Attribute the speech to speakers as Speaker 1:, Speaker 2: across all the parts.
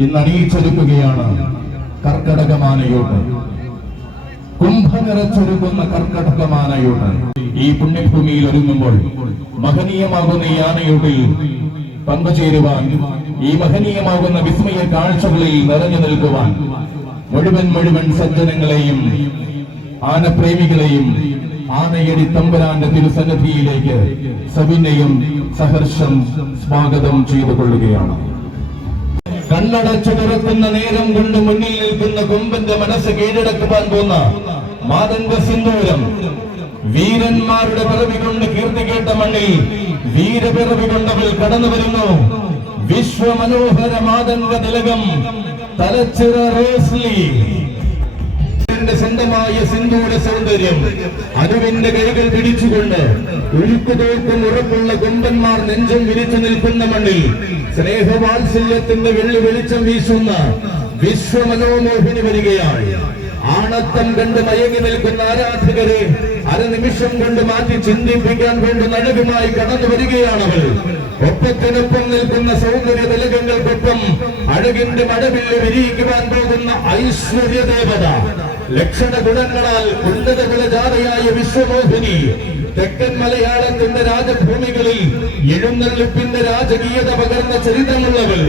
Speaker 1: ഇന്ന് അണിയിച്ചൊരുക്കുകയാണ് കർക്കടകമാനയോട്. കുംഭ നിറച്ചൊരുക്കുന്ന കർക്കടകമാനയോട്. ഈ പുണ്യഭൂമിയിൽ ഒരുങ്ങുമ്പോൾ മഹനീയമാകുന്ന ഈ ആനയോട്ടിൽ പങ്കുചേരുവാൻ ഈ മഹനീയമാകുന്ന വിസ്മയ കാഴ്ചകളിൽ നിറഞ്ഞു നിൽക്കുവാൻ മുഴുവൻ മുഴുവൻ സജ്ജനങ്ങളെയും ആനപ്രേമികളെയും ആനയടി തമ്പുരാന്റെ തിരുസന്നിധിയിലേക്ക് സവിനയം സഹർഷം സ്വാഗതം ചെയ്തു കൊള്ളുകയാണ് കണ്ണടച്ചു തുറക്കുന്ന നേരം കൊണ്ട് മുന്നിൽ നിൽക്കുന്ന കൊമ്പന്റെ മനസ്സ് കീഴടക്കുവാൻ പോന്ന മാതംഗ സിന്ദൂരം വീരന്മാരുടെ പിറവി കൊണ്ട് കീർത്തി കേട്ട മണ്ണിൽ വീരപിറവി കൊണ്ടവൾ കടന്നു വരുന്നു. വിശ്വമനോഹര മാതംഗ തിലകം തലച്ചിറ റോസ്ലി. സ്വന്തമായ സിന്ധുവിന്റെ സൗന്ദര്യം അനുവിന്റെ കൈകൾ പിടിച്ചുകൊണ്ട് ഉരുക്കുതോക്കും ഉറപ്പുള്ള കൊമ്പന്മാർ നെഞ്ചം വിരിച്ചു നിൽക്കുന്ന മണ്ണിൽ സ്നേഹവാത്സല്യത്തിന്റെ വെള്ളി വെളിച്ചം വീശുന്ന വിശ്വമനോമോഹിനി വരികയാണ് ആണത്തം കണ്ട് മയങ്ങി നിൽക്കുന്ന ആരാധകരെ അരനിമിഷം കൊണ്ട് മാറ്റി ചിന്തിപ്പിക്കാൻ വേണ്ടി നഴുകുമായി കടന്നു വരികയാണ് അവൾ ഒപ്പത്തിനൊപ്പം നിൽക്കുന്ന സൗന്ദര്യ തിലകങ്ങൾക്കൊപ്പം അഴകിന്റെ മടവിൽ വിരിയിക്കുവാൻ പോകുന്ന ഐശ്വര്യ ദേവത ലക്ഷണ ഗുണങ്ങളാൽ ഉന്നത കുലജാതയായ വിശ്വമോഹിനി തെക്കൻ മലയാളത്തിന്റെ രാജഭൂമികളിൽ എഴുന്നള്ളിപ്പിന്റെ രാജകീയത പകർന്ന ചരിത്രമുള്ളവർ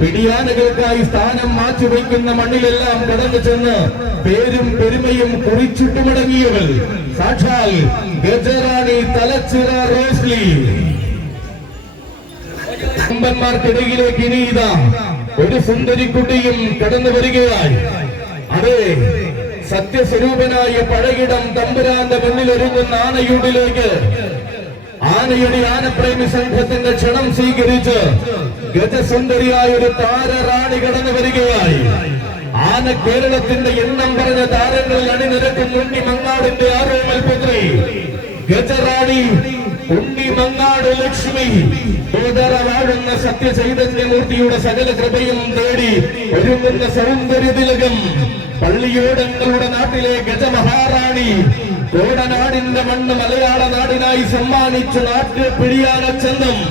Speaker 1: പിടിയാനകൾക്കായി സ്ഥാനം മാറ്റിവെക്കുന്ന മണ്ണിലെല്ലാം കടന്നു ചെന്ന് പേരും പെരുമയും കുറിച്ചിട്ടു മടങ്ങിയവൾ സാക്ഷാൽ ഗജറാണി തലച്ചിറ റോസ്ലി. കുമ്പന്മാർക്കിടയിലേക്ക് ഇനി ഇതാ ഒരു സുന്ദരിക്കുട്ടിയും കടന്നു വരികയായി. അതെ സത്യസ്വരൂപനായ പഴകിടം തമ്പുരാന്റെ മുന്നിലൊരുങ്ങുന്ന ആനയൂടിലേക്ക്. ആനയുടെ ആനപ്രേമി സംഘത്തിന്റെ ക്ഷണം സ്വീകരിച്ച് ഗജസുന്ദരിയായ ഒരു താരറാണി കടന്നു വരികയായി. ആന കേരളത്തിന്റെ എണ്ണം പറഞ്ഞ താരങ്ങളിൽ അണിനിരക്കും മുണ്ടി മങ്ങാടിന്റെ ആരോമൽ പുത്രി ഗജറാണി ഉണ്ണി മങ്ങാട് ലക്ഷ്മി ഗോദറ വാഴുന്ന സത്യചൈതന്യമൂർത്തിയുടെ സകല കൃപയും തേടി ഒരുങ്ങുന്ന സൗന്ദര്യ തിലകം പള്ളിയോടങ്ങളുടെ നാട്ടിലെ ഗജമഹാറാണി കോടനാടിന്റെ മണ്ണ് മലയാള നാടിനായി സമ്മാനിച്ചു നാട്ടിൽ ഗജ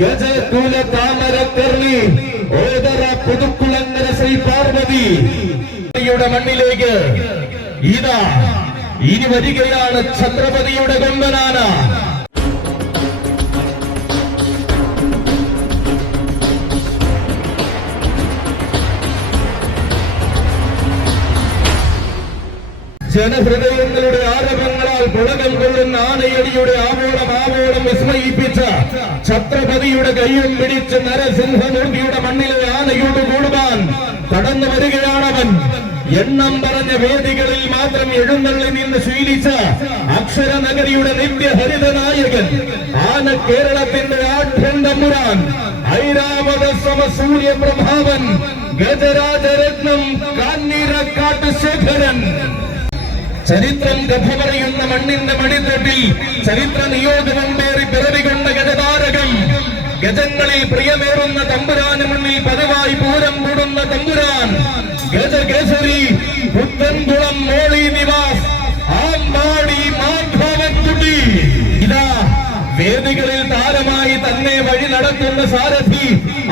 Speaker 1: ഗജകുല താമര കർണി ഓതറ പുതുക്കുളങ്ങര ശ്രീ പാർവതി. യുടെ മണ്ണിലേക്ക് ഇതാ ഇനി വരികയാണ് ഛത്രപതിയുടെ കൊമ്പനാന. ജനഹൃദയങ്ങളുടെ ആരവങ്ങളാൽ പുളകം കൊള്ളുന്ന ആനയടിയുടെ ആവോളം ആവോളം വിസ്മയിപ്പിച്ച ഛത്രപതിയുടെ കയ്യും പിടിച്ച് നരസിംഹമൂർത്തിയുടെ മണ്ണിലെ ആനയോട് കൂടുവാൻ കടന്നു വരികയാണവൻ എണ്ണം പറഞ്ഞ വേദികളിൽ മാത്രം എഴുന്നള്ളി നിന്ന് ശീലിച്ച അക്ഷരനഗരിയുടെ നിത്യഹരിത നായകൻ ആന കേരളത്തിന്റെ ആഠ്യം തമ്പുരാൻ ഐരാവത സമ സൂര്യപ്രഭാവൻ ഗജരാജരത്നം കാഞ്ഞിരക്കാട്ട് ശേഖരൻ. ചരിത്രം കഥ പറയുന്ന മണ്ണിന്റെ മടിത്തൊട്ടിൽ ചരിത്ര നിയോഗം പേറി പിറവി കൊണ്ട ഗജതാരകം ഗജങ്ങളിൽ പ്രിയമേറുന്ന തമ്പുരാന് മുന്നിൽ പതിവായി പൂരം കൂടുന്ന തമ്പുരാൻ. ഗജകേസരി പുത്തൻകുളം മോളി നിവാസ് ആമ്പാടി മാധവൻകുട്ടി ഇതാ വേദികളിൽ താരമായി തന്നെ വഴി നടത്തുന്ന സാരഥി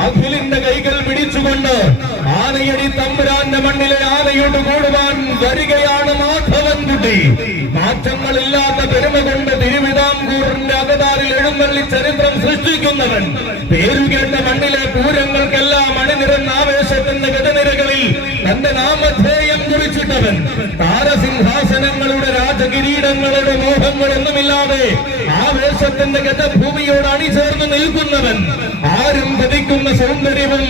Speaker 1: അഖിലിന്റെ കൈകൾ ആനയടി തമ്പുരാന്റെ മണ്ണിലെ ആനയോട് കൂടുവാൻ വരികയാണ് മാധവൻകുട്ടി. മാറ്റങ്ങളില്ലാത്ത പെരുമ കൊണ്ട് തിരുവിതാംകൂറിന്റെ അകതാരിൽ എഴുന്നള്ളി ചരിത്രം സൃഷ്ടിക്കുന്നവൻ. പേരുകേട്ട മണ്ണിലെ പൂരങ്ങൾക്കെല്ലാം അണിനിരന്ന ആവേശത്തിന്റെ ഗതനിരകളിൽ തന്റെ നാമധേയം കുറിച്ചിട്ടവൻ. താരസിംഹാസനങ്ങളുടെ രാജകിരീടങ്ങളുടെ മോഹങ്ങളൊന്നുമില്ലാതെ ആവേശത്തിന്റെ ഗതഭൂമിയോട് അണിചേർന്ന് നിൽക്കുന്നവൻ. ആരും പതിക്കുന്ന സൗന്ദര്യവും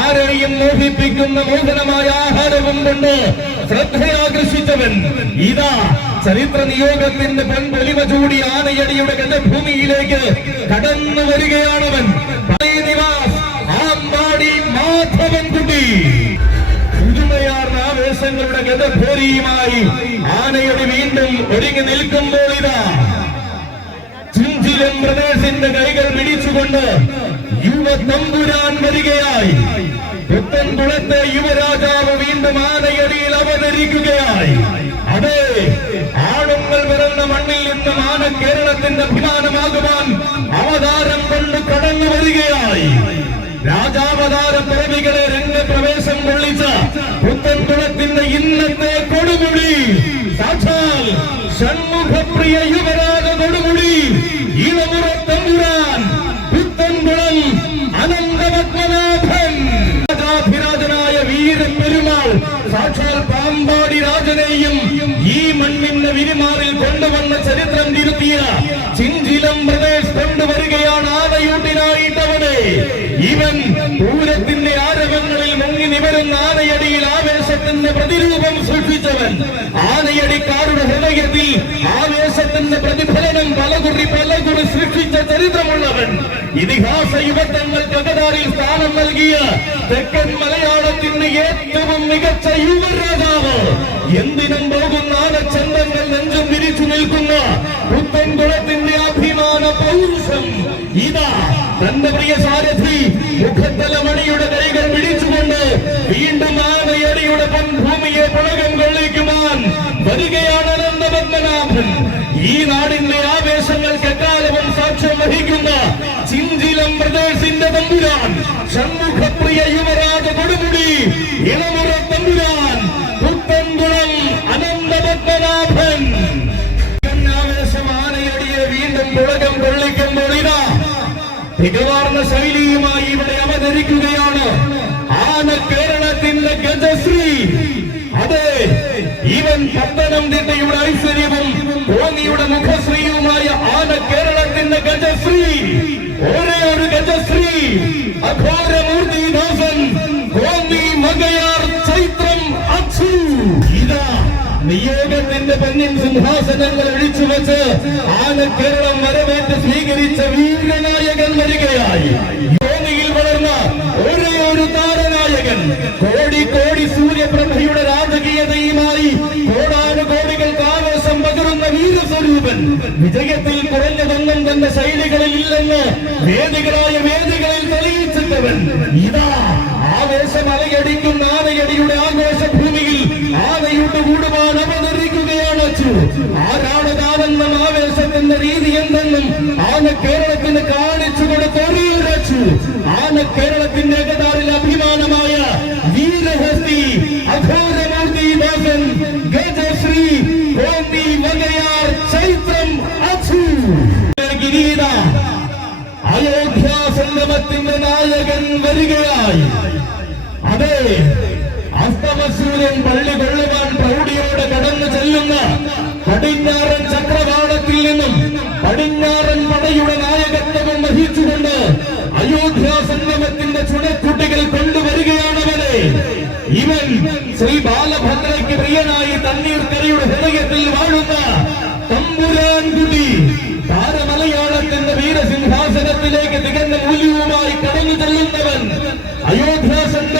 Speaker 1: ആരെയും മോഹിപ്പിക്കുന്ന മോഹനമായ ആഹാരവും കൊണ്ട് ശ്രദ്ധയാകർഷിച്ചവൻ. ഇതാ ചരിത്ര നിയോഗത്തിന്റെ പൊൻപൊലിമ ചൂടി ആനയടിയുടെ ഗതഭൂമിയിലേക്ക് കടന്നു വരികയാണവൻ. ആമ്പാടി പുതുമയാർന്ന ആവേശങ്ങളുടെ ഗതഭേരിയുമായി ആനയടി വീണ്ടും ഒരുങ്ങി നിൽക്കുമ്പോൾ ഇതാ ചിഞ്ചിലം പ്രദേശിന്റെ കൈകൾ പിടിച്ചുകൊണ്ട് യുവ തമ്പുരാൻ വരികയായി. പുത്തൻകുളത്തെ യുവരാജാവ് വീണ്ടും ആനയടിയിൽ അവതരിക്കുകയായി. അതെ ആണുങ്ങൾ പിറന്ന മണ്ണിൽ നിന്ന് ആന കേരളത്തിന്റെ അഭിമാനമാകുവാൻ അവതാരം കൊണ്ട് കടന്നു വരികയായി. രാജാവതാര പ്രേമികളെ രംഗപ്രവേശ കൊള്ളിച്ച പുത്തൻകുളത്തിന്റെ ഇന്നത്തെ കൊടുമുടി. സാക്ഷാൽ ഷൺമുഖപ്രിയ യുവരാജ സാക്ഷാൽ പാമ്പാടി രാജനെയും ഈ മണ്ണിന്റെ വിരിമാറിൽ കൊണ്ടുവന്ന ചരിത്രം തിരുത്തിയ ചിഞ്ചിലം പ്രദേശ് കൊണ്ടുവരികയാണ് ആനയൂട്ടിനായിട്ടവനെ ഇവൻ പൂരത്തിന്റെ ആരവങ്ങളിൽ മുങ്ങി നിവരുന്ന ആനയടിയിൽ ആവേശത്തിന്റെ പ്രതിരൂപം സൃഷ്ടിച്ചവൻ ആനയടിക്കാരുടെ ഹൃദയത്തിൽ ആവേശത്തിന്റെ പ്രതിഫലനം പലകുറി പലകുറി സൃഷ്ടിച്ച ചരിത്രമുള്ളവൻ. ഇതിഹാസ യുവത്വങ്ങൾക്ക് അകതാരിൽ സ്ഥാനം നൽകിയ തെക്കൻ മലയാളത്തിന് ഏറ്റവും മികച്ച യുവരാജാവ്. എന്തിനും പോകുന്ന ആനച്ചന്തങ്ങൾ നെഞ്ചും വിരിച്ചു നിൽക്കുന്ന പുത്തൻകുളത്തിന്റെ അഭിമാന പൗരുഷം ഇതാ തന്റെ പ്രിയ സാരഥി മുഖത്തലമണിയുടെ കൈകൾ പിടിച്ചുകൊണ്ട് വീണ്ടും ആനയടിയുടെ കൊള്ളിക്കുവാൻ വരികയാണ് അനന്തപത്മനാഭൻ ഈ നാടിന്റെ ആവേശങ്ങൾക്ക് എക്കാലവും സാക്ഷ്യം വഹിക്കുന്ന ചിഞ്ചിലം പ്രദേശിന്റെ തമ്പുരാൻ. ഷൺമുഖപ്രിയ യുവരാജ കൊടുമുടി ഇളമുറ തമ്പുരാൻ. പുത്തൻകുളം അനന്തപത്മനാഭൻ ആവേശം ആനയടിയെ വീണ്ടും പുളകം കൊള്ളിക്കുമ്പോൾ ഇതാ. ശൈലിയുമായി ഇവിടെ അവതരിക്കുകയാണ്. ആന കേരളത്തിന്റെ ഗജശ്രീ. പത്തനംതിട്ടയുടെ ഐശ്വര്യവും കോന്നിയുടെ മുഖശ്രീയുമായ ആന കേരളത്തിന്റെ ഗജശ്രീ. ഒരേ ഒരു ഗജശ്രീ. അഘോരമൂർത്തിദാസൻ കോന്നി മകയാർ ചൈത്രം അച്ചു ഇതാ നിയോഗത്തിന്റെ പന്നിൽ സിംഹാസനങ്ങൾ ഒഴിച്ചു വെച്ച് ആന കേരളം വരവേറ്റ് സ്വീകരിച്ച വീരനായകൻ വരികയായി. യോനിയിൽ വളർന്ന ഒരേ വേദികളായ വേദികളിൽ തെളിയിച്ചിട്ടവൻ. ഇതാ ആവേശം അലയടിക്കുന്ന ആനയടിയുടെ ആഘോഷഭൂമിയിൽ ആനയുടെ കൂടുവാൻ അവതരിക്കുകയാണ് ആരാണ് താവെന്നും ആവേശത്തിന്റെ രീതി എന്തെന്നും ആന കേരളത്തിന് കാണിച്ചു കൊടുത്തൊറിയുറച്ചു ആന കേരളത്തിന്റെ ഏകതാറിൽ സംഗമത്തിന്റെ നായകൻ വരികയായി. അതെ അസ്തമസൂര്യൻ പള്ളി കൊള്ളുവാൻ പ്രൗഢിയോടെ കടന്നു ചെല്ലുന്ന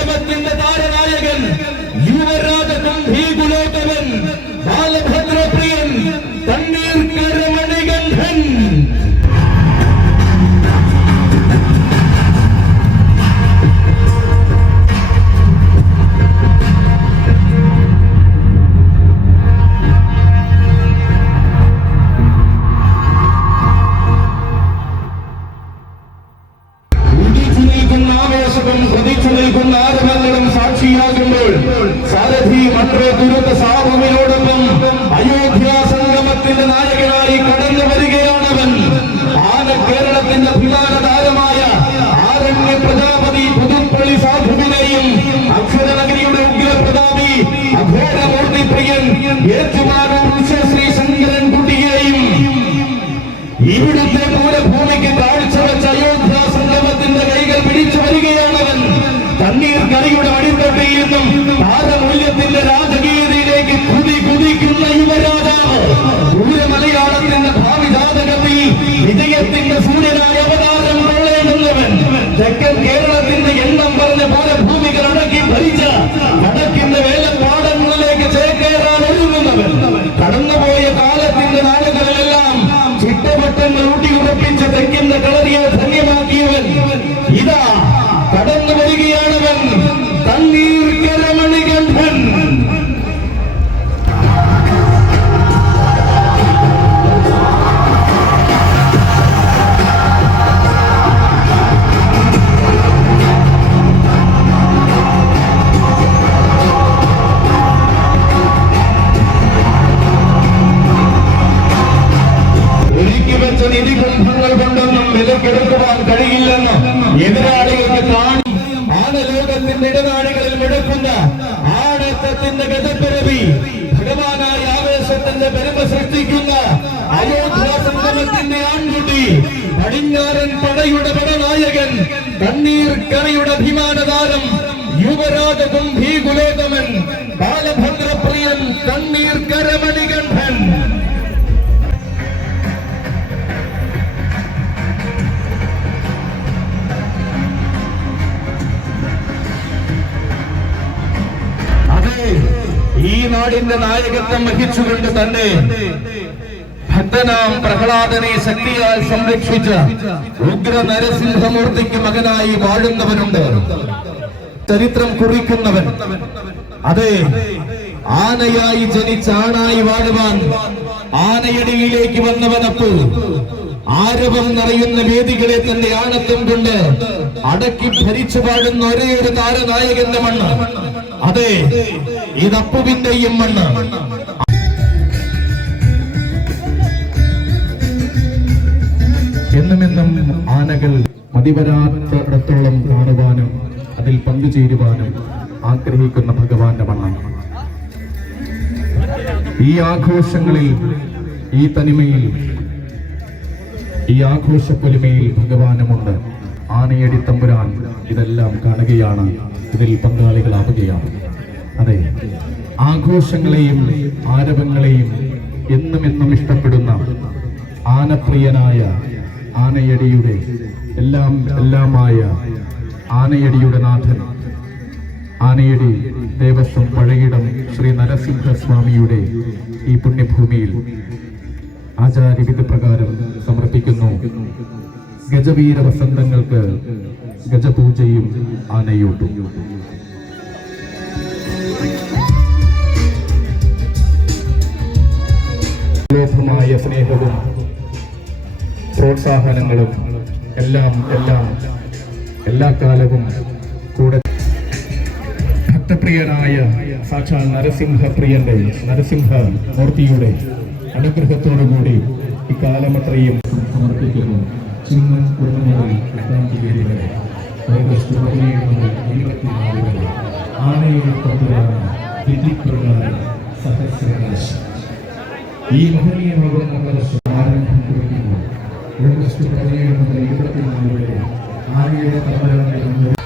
Speaker 1: അയോധ്യ ശ്രീ ശങ്കരൻ കുട്ടിയെയും ഇവിടുത്തെ പൂരഭൂമിക്ക് കാഴ്ചവെച്ച അയോധ്യ സംഗമത്തിന്റെ കൈകൾ പിടിച്ചു വരികയാണവൻ തണ്ണീർ കറിയുടെ അടിത്തൊട്ടിയിൽ നിന്നും കുതി കുതിക്കുന്ന യുവരാജാവ്. പൂര മലയാളത്തിന്റെ വിജയത്തിന്റെ സൂര്യനായ അവതാരം കൊള്ളേണ്ടുന്നവൻ തെക്കൻ കേരളത്തിന്റെ എണ്ണം പറഞ്ഞ പോലെ പടിഞ്ഞാറൻ പടയുടെ പടനായകൻ കണ്ണീർ കറിയുടെ അഭിമാനതാരം യുവരാജ കുംഭീ ബാലഭദ്രപ്രിയൻ കണ്ണീർ കരമണികണ്ഠൻ. അതെ ഈ നാടിന്റെ നായകത്വം വഹിച്ചുകൊണ്ട് തന്നെ ഭക്തനാം പ്രഹ്ലാദനെ ശക്തിയാൽ സംരക്ഷിച്ച ഉഗ്ര നരസിംഹമൂർത്തിക്ക് മകനായി വാഴുന്നവനുണ്ട്. ചരിത്രം കുറിക്കുന്നവൻ. അതെ ആനയായി ജനിച്ച ആണായി വാഴുവാൻ ആനയടിയിലേക്ക് വന്നവനപ്പോൾ ആരവം നിറയുന്ന വേദികളെ തന്റെ ആണത്വം കൊണ്ട് അടക്കി ഭരിച്ചു പാടുന്ന ഒരേ ഒരു താരനായകന്റെ മണ്ണ്. അതെ ഇതപ്പുവിന്റെയും മണ്ണ്. ആനകൾ മതിവരാത്തിടത്തോളം കാണുവാനും അതിൽ പങ്കുചേരുവാനും ആഗ്രഹിക്കുന്ന ഭഗവാന്റെ മണ്ണാണ് ഈ ആഘോഷങ്ങളിൽ ഈ തനിമയിൽ ഈ ആഘോഷ പൊലിമയിൽ ഭഗവാനുമുണ്ട്. ആനയടി തമ്പുരാൻ ഇതെല്ലാം കാണുകയാണ്. ഇതിൽ പങ്കാളികളാവുകയാണ്. അതെ ആഘോഷങ്ങളെയും ആരവങ്ങളെയും എന്നും എന്നും ഇഷ്ടപ്പെടുന്ന ആനപ്രിയനായ ആനയടിയുടെ എല്ലാം എല്ലാമായ ആനയടിയുടെ നാഥൻ. ആനയടി ദേവസ്വം പഴയിടം ശ്രീ നരസിംഹസ്വാമിയുടെ ഈ പുണ്യഭൂമിയിൽ ആചാര്യവിധി പ്രകാരം സമർപ്പിക്കുന്നു. ഗജവീര വസന്തങ്ങൾക്ക് ഗജപൂജയും ആനയൂട്ടും. സ്നേഹവും പ്രോത്സാഹനങ്ങളും എല്ലാം എല്ലാം എല്ലാ കാലവും കൂടെ. ഭക്തപ്രിയനായ സാക്ഷാൽ നരസിംഹപ്രിയന്റെ നരസിംഹ മൂർത്തിയുടെ അനുഗ്രഹത്തോടുകൂടി ഇക്കാലമത്രയും സമർപ്പിക്കുന്നു. ഈ മഹനീയ മകൻ കുറിക്കുന്നു ഓഗസ്റ്റ് പതിനേഴ് മുതൽ ഇരുപത്തിനാല് വരെ ആനയുടെ തമ്പുരാനെ